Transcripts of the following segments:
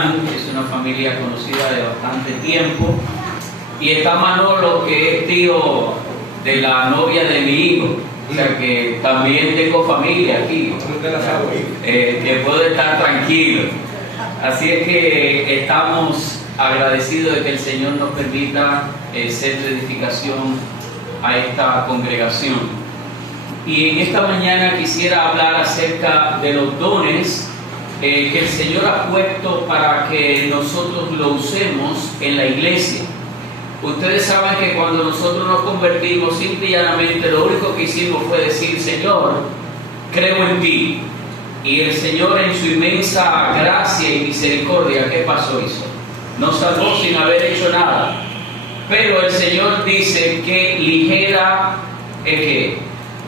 Durán, que es una familia conocida de bastante tiempo, y está Manolo, que es tío de la novia de mi hijo, o sea que también tengo familia aquí, que puedo estar tranquilo. Así es que estamos agradecidos de que el Señor nos permita ser de edificación a esta congregación. Y en esta mañana quisiera hablar acerca de los dones que el Señor ha puesto para que nosotros lo usemos en la iglesia. Ustedes saben que cuando nosotros nos convertimos, simple y llanamente lo único que hicimos fue decir: Señor, creo en ti. Y el Señor, en su inmensa gracia y misericordia, ¿qué pasó? Hizo. Nos salvó sin haber hecho nada. Pero el Señor dice que ligera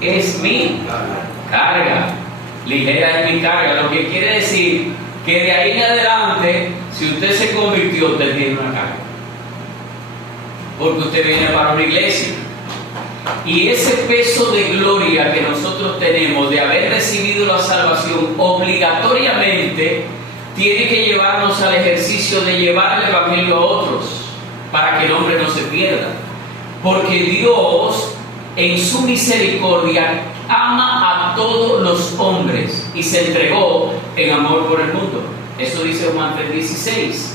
es mi carga. Ligera es mi carga. Lo que quiere decir que de ahí en adelante, si usted se convirtió, usted tiene una carga. Porque usted viene para una iglesia. Y ese peso de gloria que nosotros tenemos de haber recibido la salvación, obligatoriamente tiene que llevarnos al ejercicio de llevar el evangelio a otros, para que el hombre no se pierda. Porque Dios, en su misericordia, ama a todos los hombres y se entregó en amor por el mundo. Eso dice Juan 3:16.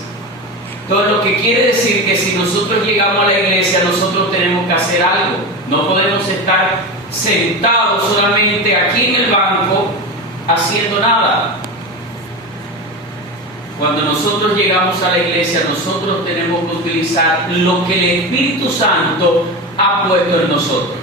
Entonces, lo que quiere decir que si nosotros llegamos a la iglesia, nosotros tenemos que hacer algo. No podemos estar sentados solamente aquí en el banco haciendo nada. Cuando nosotros llegamos a la iglesia, nosotros tenemos que utilizar lo que el Espíritu Santo ha puesto en nosotros.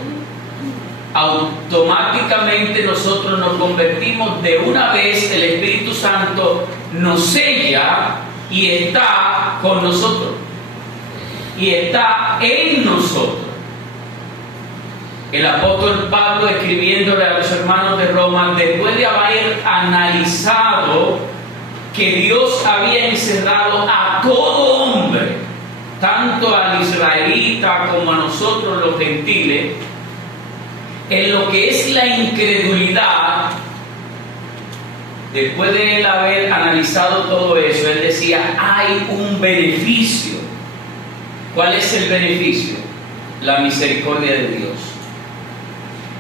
Automáticamente nosotros nos convertimos de una vez, el Espíritu Santo nos sella y está con nosotros y está en nosotros. El apóstol Pablo, escribiéndole a los hermanos de Roma, después de haber analizado que Dios había encerrado a todo hombre, tanto al israelita como a nosotros los gentiles, en lo que es la incredulidad. Después de él haber analizado todo eso, él decía: hay un beneficio. ¿Cuál es el beneficio? La misericordia de Dios.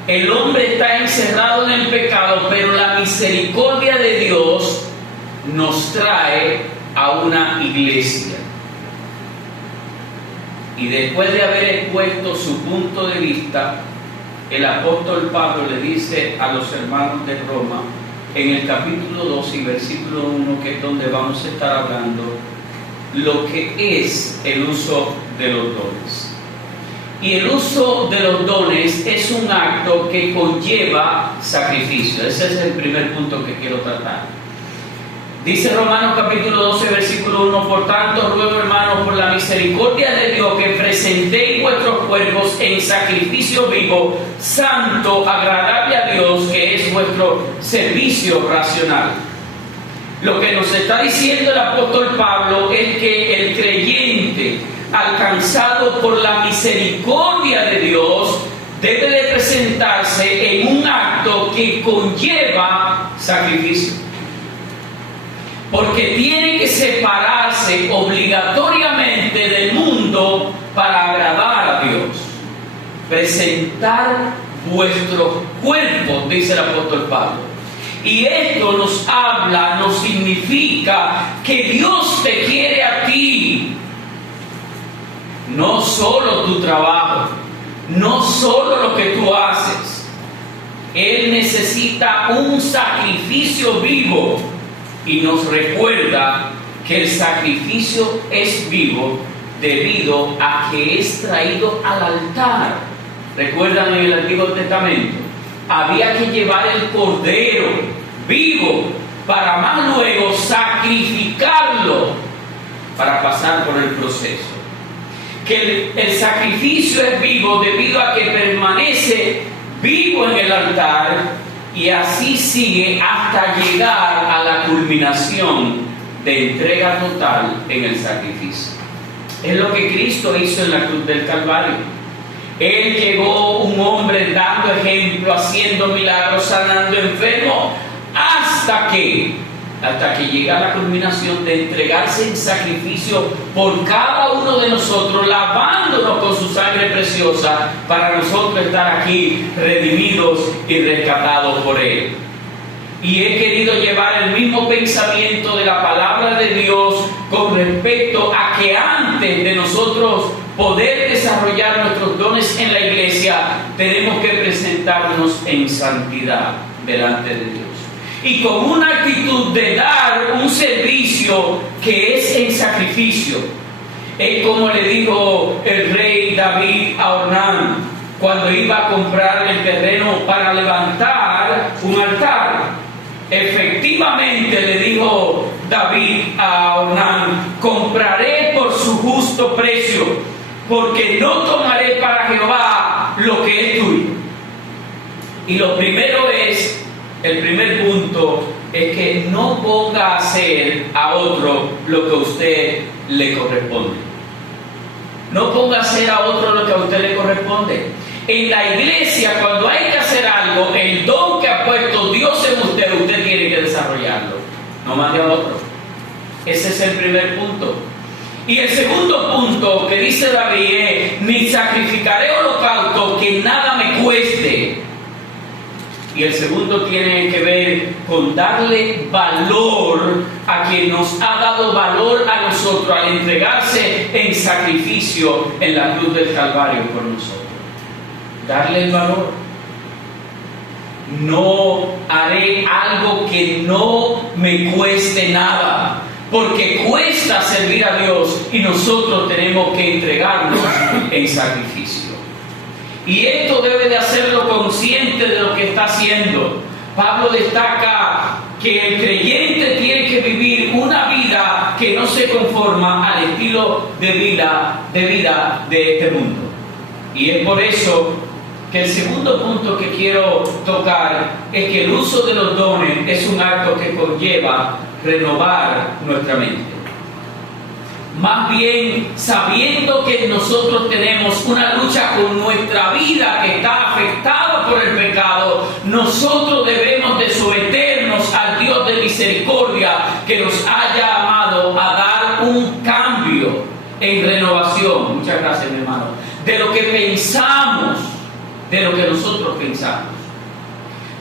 El hombre está encerrado en el pecado, pero la misericordia de Dios nos trae a una iglesia. Y después de haber expuesto su punto de vista, el apóstol Pablo le dice a los hermanos de Roma, en el capítulo 2 y versículo 1, que es donde vamos a estar hablando, lo que es el uso de los dones. Y el uso de los dones es un acto que conlleva sacrificio. Ese es el primer punto que quiero tratar. Dice Romanos capítulo 12, versículo 1: por tanto, ruego, hermanos, por la misericordia de Dios, que presentéis vuestros cuerpos en sacrificio vivo, santo, agradable a Dios, que es vuestro servicio racional. Lo que nos está diciendo el apóstol Pablo es que el creyente, alcanzado por la misericordia de Dios, debe de presentarse en un acto que conlleva sacrificio. Porque tiene que separarse obligatoriamente del mundo para agradar a Dios. Presentar vuestros cuerpos, dice el apóstol Pablo. Y esto nos habla, nos significa que Dios te quiere a ti. No solo tu trabajo, no solo lo que tú haces. Él necesita un sacrificio vivo. Y nos recuerda que el sacrificio es vivo debido a que es traído al altar. ¿Recuerdan en el Antiguo Testamento? Había que llevar el cordero vivo para más luego sacrificarlo para pasar por el proceso. Que el sacrificio es vivo debido a que permanece vivo en el altar. Y así sigue hasta llegar a la culminación de entrega total en el sacrificio. Es lo que Cristo hizo en la cruz del Calvario. Él llegó un hombre dando ejemplo, haciendo milagros, sanando enfermos, hasta que hasta que llega a la culminación de entregarse en sacrificio por cada uno de nosotros, lavándonos con su sangre preciosa, para nosotros estar aquí redimidos y rescatados por Él. Y he querido llevar el mismo pensamiento de la palabra de Dios con respecto a que antes de nosotros poder desarrollar nuestros dones en la iglesia, tenemos que presentarnos en santidad delante de Dios. Y con una actitud de dar un servicio que es en sacrificio. Es como le dijo el rey David a Ornán cuando iba a comprar el terreno para levantar un altar. Efectivamente le dijo David a Ornán: compraré por su justo precio, porque no tomaré para Jehová lo que es tuyo. Y lo primero es, el primer punto es que no ponga a hacer a otro lo que a usted le corresponde. No ponga a hacer a otro lo que a usted le corresponde. En la iglesia, cuando hay que hacer algo, el don que ha puesto Dios en usted, usted tiene que desarrollarlo. No mande a otro. Ese es el primer punto. Y el segundo punto que dice David es: ni sacrificaré holocausto que nada me cueste. Y el segundo tiene que ver con darle valor a quien nos ha dado valor a nosotros al entregarse en sacrificio en la cruz del Calvario por nosotros. Darle el valor. No haré algo que no me cueste nada, porque cuesta servir a Dios y nosotros tenemos que entregarnos en sacrificio. Y esto debe de hacerlo consciente de lo que está haciendo. Pablo destaca que el creyente tiene que vivir una vida que no se conforma al estilo de vida de este mundo. Y es por eso que el segundo punto que quiero tocar es que el uso de los dones es un acto que conlleva renovar nuestra mente. Más bien, sabiendo que nosotros tenemos una lucha con nuestra vida que está afectada por el pecado, nosotros debemos de someternos al Dios de misericordia que nos haya amado a dar un cambio en renovación. Muchas gracias, mi hermano. De lo que pensamos, de lo que nosotros pensamos.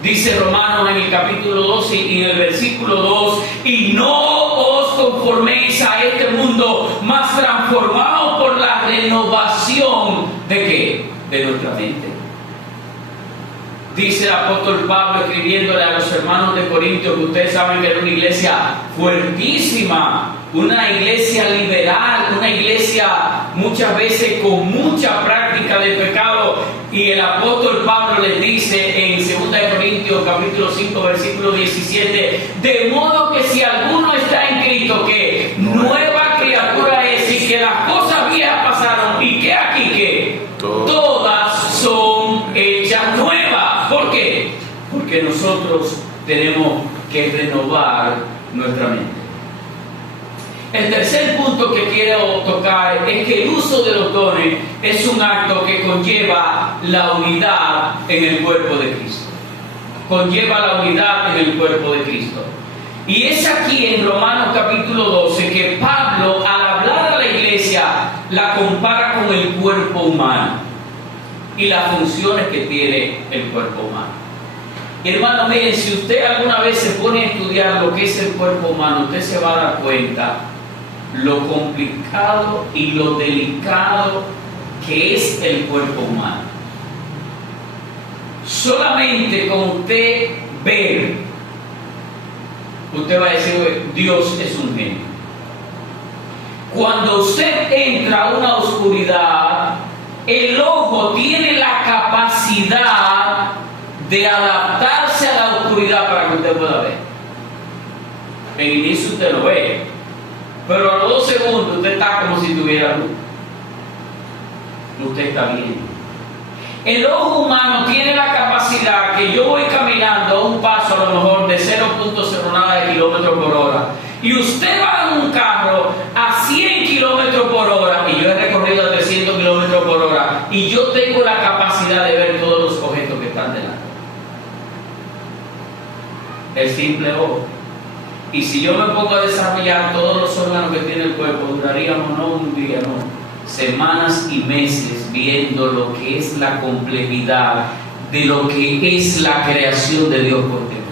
Dice Romanos en el capítulo 12 y en el versículo 2: y no os conforméis a este mundo, mas transformaos por la renovación ¿de qué? De nuestra mente. Dice el apóstol Pablo escribiéndole a los hermanos de Corintios, que ustedes saben que era una iglesia fuertísima, una iglesia liberal, una iglesia muchas veces con mucha práctica del pecado, y el apóstol Pablo les dice en 2 Corintios capítulo 5 versículo 17: de modo que si alguno está en Cristo, que nueva criatura es, y que las cosas viejas pasaron, y que aquí que todas son hechas nuevas. ¿Por qué? Porque nosotros tenemos que renovar nuestra mente. El tercer punto que quiero tocar es que el uso de los dones es un acto que conlleva la unidad en el cuerpo de Cristo. Conlleva la unidad en el cuerpo de Cristo. Y es aquí en Romanos capítulo 12 que Pablo, al hablar a la iglesia, la compara con el cuerpo humano y las funciones que tiene el cuerpo humano. Hermano, miren, si usted alguna vez se pone a estudiar lo que es el cuerpo humano, usted se va a dar cuenta lo complicado y lo delicado que es el cuerpo humano. Solamente con usted ver, usted va a decir: Dios es un genio. Cuando usted entra a una oscuridad, el ojo tiene la capacidad de adaptarse a la oscuridad para que usted pueda ver. En inicio usted lo ve, pero a los 2 segundos usted está como si tuviera luz. Usted está viendo. El ojo humano tiene la capacidad que yo voy caminando a un paso a lo mejor de 0.0 nada de kilómetros por hora, y usted va en un carro a 100 kilómetros por hora, y yo he recorrido a 300 kilómetros por hora, y yo tengo la capacidad de ver todos los objetos que están delante. El simple ojo. Y si yo me pongo a desarrollar todos los órganos que tiene el cuerpo, duraríamos no un día, no, semanas y meses viendo lo que es la complejidad de lo que es la creación de Dios por dentro.